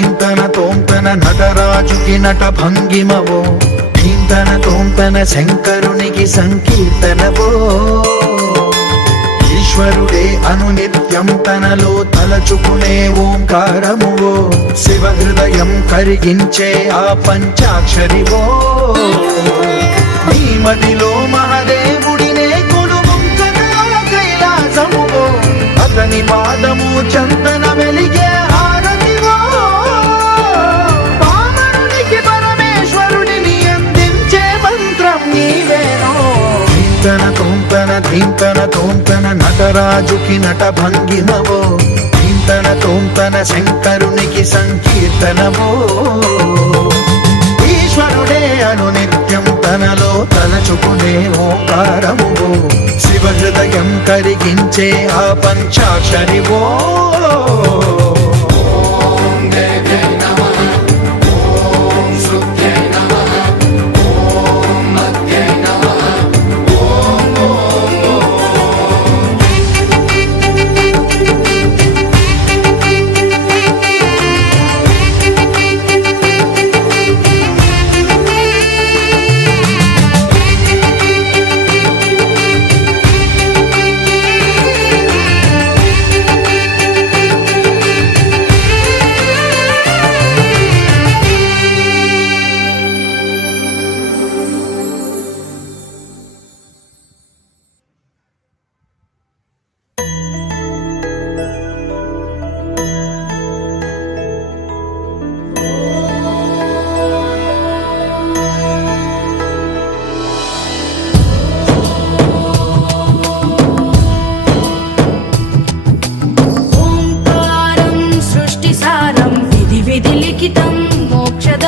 తోంతన తోంతన నటరాజుకి నట భంగిమవో. ధీంతన తోంతన శంకరునికి సంకీర్తనవో. ఈశ్వరుడే అను నిత్యం తనలో తలచుకునే ఓంకారమువో. శివ హృదయం కరిగించే ఆ పంచాక్షరివో. నీ మదిలో మహాదేవుడినే కొలువుంచగా కైలాసమువో. అతని పాదము చందనమే ధీంతన తోంతన ధింతన తోంతన నటరాజుకి నట భంగిమవో ధీంతన తోంతన శంకరునికి సంకీర్తనవో ఈశ్వరుడే అను నిత్యం తనలో తలచుకునే ఓంకారము శివ హృదయం కరిగించే ఆ పంచాక్షరివో.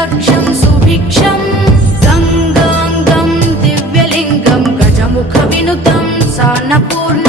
దక్షం సుభిక్షం. గంగాంగం దివ్యలింగం గజముఖ వినుతం సానపూర్ణ